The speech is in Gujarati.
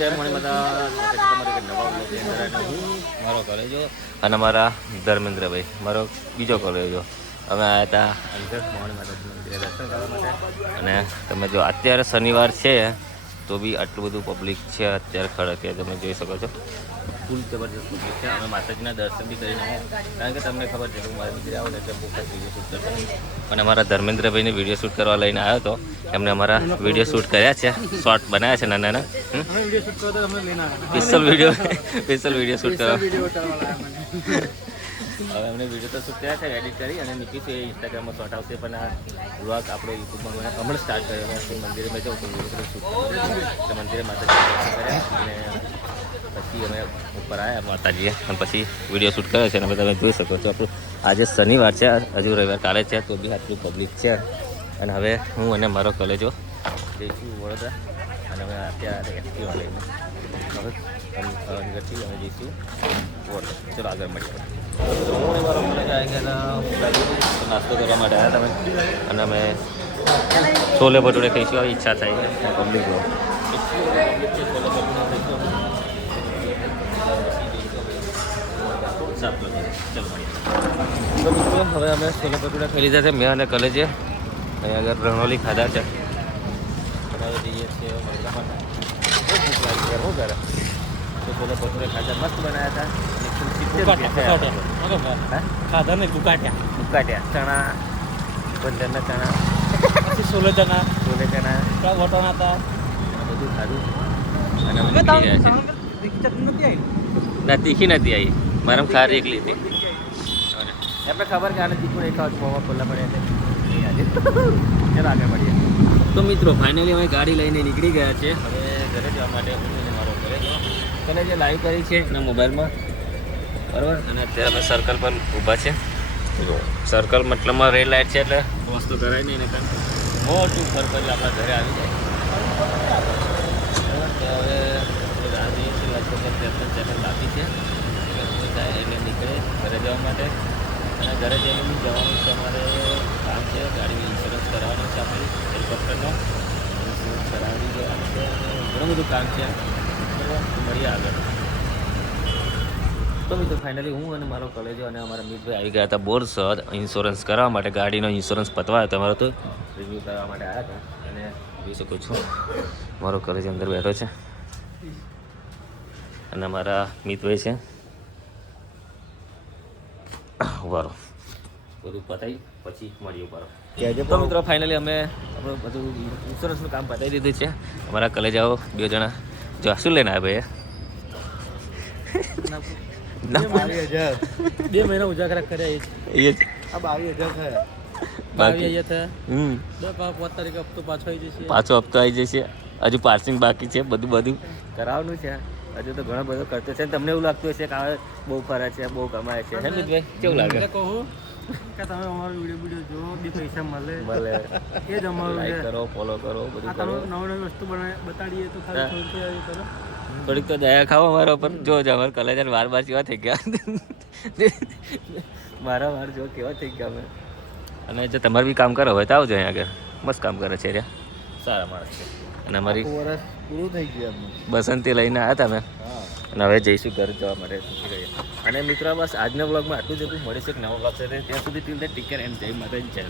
જય મોર્નિંગ બધા તમારે નવા બ્લોગની અંદર હું મારો કોલેજો અને મારા ધર્મેન્દ્રભાઈ મારો બીજો કોલેજો અમે આવ્યા હતા અંદર મોર્નિંગ માતાજી મંદિરે દર્શન કરવા માટે. અને તમે જો અત્યારે શનિવાર છે તો બી આટલું બધું પબ્લિક છે અત્યારે ખડકે તમે જોઈ શકો છો. ફૂલ જબરદસ્ત પબ્લિક છે. અમે માતાજીના દર્શન બી કરીને આવ્યા કારણ કે તમને ખબર છે કે મારા દીકરી આવો ને એટલે બહુ ખાસ વિડીયો શૂટ કરતો અને અમારા ધર્મેન્દ્રભાઈને વિડીયો શૂટ કરવા લઈને આવ્યો હતો. એમને અમારા વિડીયો શૂટ કર્યા છે, શોર્ટ બનાવ્યા છે નાના સ્પેશિયલ વિડીયો શૂટ કરવા. હવે એમને વિડીયો તો શૂટ કર્યા છે, એડિટ કરી અને મૂકીશું. એ ઇન્સ્ટાગ્રામમાં શોર્ટ આવશે પણ આ વ્લોગ આપણો યુટ્યુબમાં હમણાં સ્ટાર્ટ કર્યો. મંદિરે મેં જાઉં તો વિડીયો શૂટ કર્યો મંદિરે માતાજી કર્યા અને પછી અમે ઉપર આવ્યા માતાજીએ અને પછી વિડીયો શૂટ કર્યો છે. અને તમે જોઈ શકો છો આપણું આજે શનિવાર છે, હજુ રવિવાર કાલે છે તો બી આટલું પબ્લિક છે. અને હવે હું અને મારો કોલેજો જઈશું વડોદરા અને અમે અત્યારે એક્ટિવા લઈને હવે ભાવનગરથી અમે જઈશું વડોદરા. ચલો આગળ મળીએ. મારો કોલેજ આવી ગયા નાસ્તો કરવા માટે આવ્યા તમે અને અમે છોલે ભટુરે ખાઈશું. આવી ઈચ્છા થાય પબ્લિક ચલો તો મિત્રો હવે અમે છોલે ભટુરા ખાઈ લીધા છે મેં અને કોલેજે. અહીંયા આગળ રણોલી ખાધા છે. હવે જઈએ છીએ વડોદરા માટે. બહુ ભૂખ લાગી છે. શું કરે તો છોલે ભટુરે ખાધા મસ્ત બનાવ્યા હતા. ખાધા નહીં દુકાટ્યા ચણા બંધરના ચણા પછી છોલે ચણા વટાણા હતા બધું ખાધું અને અમે નીકળી ગયા છે. ના તીખી નથી આવી, મારા ખારી એકલી હતી. આપણે ખબર કે આને તીખું નહીં ખાવા મોમાં ખોલ્લા પડ્યા છે. ચાલો આગળ મળીએ. તો મિત્રો ફાઇનલી અમે ગાડી લઈને નીકળી ગયા છે હવે ઘરે જવા માટે. હું મારો ઘરે જે લાઈવ કરી છે એના મોબાઈલમાં બરાબર. અને અત્યારે અમે સર્કલ પર ઊભા છે. સર્કલ મતલબમાં રેડ લાઇટ છે એટલે વસ્તુ કરાય નહીં ને કારણ મોટું સર્કલ આપણા ઘરે આવી જાય. હવે રાહ જોઈએ છીએ લગભગ ચેનલ આપી છે એટલે નીકળે ઘરે જવા માટે. અને ઘરે જઈને બી જવાનું છે. અમારે કામ છે, ગાડીનું ઇન્સ્યોરન્સ કરાવવાનું છે, આપણે હેલિકોપ્ટરનો ઇન્સ્યોરન્સ કરાવી દેવાનું છે. ઘણું બધું કામ છે. મળીએ આગળ. તો મિત્રો ફાઇનલી હું અને મારો કોલેજો અને અમારા મિતભાઈ આવી ગયા હતા બોરસદ ઇન્સ્યોરન્સ કરાવવા માટે. ગાડીનો ઇન્સ્યોરન્સ પતવાયો તમારો તો રિન્યૂ કરવા માટે આવ્યા હતા. અને જોઈ શકો છો મારો કોલેજ અંદર બેઠો છે અને અમારા મિતભાઈ છે. ઉભારો બધું પતાવી પછી મળીએ ઉભારો. તો મિત્રો ફાઇનલી અમે આપણું બધું ઇન્સ્યોરન્સનું કામ પતાવી દીધું છે. અમારા કોલેજાઓ 2 જણા જો શું લઈને આવ્યા ભાઈ 2 મહિના ઉજાગરા કર્યા એ જ આ 22,000 થયા. 15 તારીખે હપ્તો પાછો આવી જશે. પાછો હપ્તો આવી જશે. હજુ પાર્સિંગ બાકી છે. બધું કરાવવાનું છે. હજુ તો ઘણો બધો ખર્ચો છે. તમને એવું લાગતું હશે કે આ બહુ ફરે છે, બહુ કમાય છે. હે મિતભાઈ કેવું લાગે? કહું કે તમે અમારો વિડીયો જુઓ, 2 પૈસા મળે એ જ અમારું લાઈક કરો, ફોલો કરો, બધું કરો. નવી વસ્તુ બતાડીએ તો ખાલી કરો. થોડીક તો દયા ખાઓ અમારા પર. જો અમારા કોલેજ વાર કેવા થઈ ગયા મારા વાર જો કેવા થઈ ગયા અમે. અને જો તમારે બી કામ કરો હોય તો આવજો અહીંયા આગળ. મસ્ત કામ કરે છે રહ્યા, સારા માણસ છે. અને અમારી વર્ષ પૂરું થઈ ગયું બસંતી લઈને આવ્યા હતા અમે અને હવે જઈશું ઘર જવા માટે. અને મિત્રો બસ આજના વ્લોગમાં આટલું જ હતું. મળીશું એક નવો વ્લોગ સાથે. ત્યાં સુધી till the take care and જય માતાજી.